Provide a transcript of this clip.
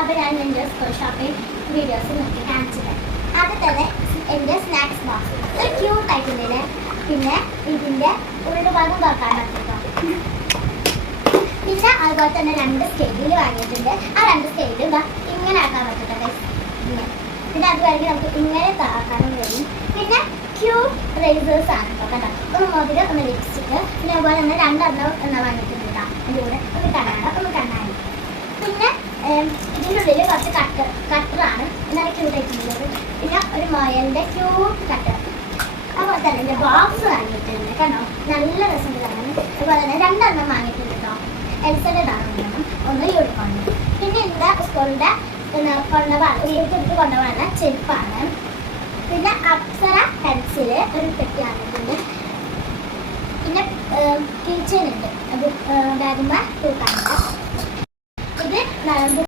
അപ്പോൾ ഞാൻ എൻ്റെ സ്കൂൾ ഷോപ്പിംഗ് വീഡിയോസ് നോക്കി കാണിച്ചത്. ആദ്യം തന്നെ എൻ്റെ സ്നാക്സ് ബോക്സ് ഒരു ക്യൂട്ട് ആയിട്ടുണ്ടല്ലേ. പിന്നെ ഇതിൻ്റെ ഉള്ളുഭാഗം തുറക്കാൻ പറ്റും. പിന്നെ അതുപോലെ തന്നെ 2 സ്കെയിൽ വാങ്ങിയിട്ടുണ്ട്. ആ 2 സ്കെയിൽ ഇങ്ങനെ ആക്കാൻ പറ്റും. പിന്നെ അത് കഴിഞ്ഞ് നമുക്ക് ഇങ്ങനെ ആക്കാനും കഴിയും. പിന്നെ ക്യൂട്ട് റേസേഴ്സ് ആണ് കേട്ടോ. ഒന്ന് മുതൽ ഒന്ന് ലിപ്സ്റ്റിക്ക്. പിന്നെ അതുപോലെ തന്നെ 2 എണ്ണം വാങ്ങിയിട്ടുണ്ട് കേട്ടോ. അതിൻ്റെ കൂടെ ഒന്ന് കണ്ണാടി. പിന്നെ ഇതിൻ്റെ ഉള്ളിൽ കുറച്ച് കട്ടറാണ്. എന്നാണ് ക്യൂട്ട് ആയിട്ടുള്ളത്. പിന്നെ ഒരു മൊയലിൻ്റെ ക്യൂട്ട് കട്ടർ. അതുപോലെ തന്നെ എൻ്റെ ബോക്സ് വാങ്ങിയിട്ടുണ്ട് കണ്ടോ. നല്ല രസമുണ്ട് കാണാൻ. അതുപോലെ തന്നെ 2 എണ്ണം വാങ്ങിയിട്ടുണ്ട് കേട്ടോ. എൽസയുടെ ഇതാണ് ഒന്ന് യൂണിക്കോണിന്. പിന്നെ എന്താ സ്കൂളിൻ്റെ കൊണ്ടുപോകുന്ന ചെരുപ്പാണ്. പിന്നെ അപ്സര പെൻസിൽ ഒരു പെട്ടി വാങ്ങിയിട്ടുണ്ട്. പിന്നെ കീ ചെയിൻ ഉണ്ട്. അത് ബാഗുമ്പോൾ തൂക്കാനുണ്ട്. ഇത്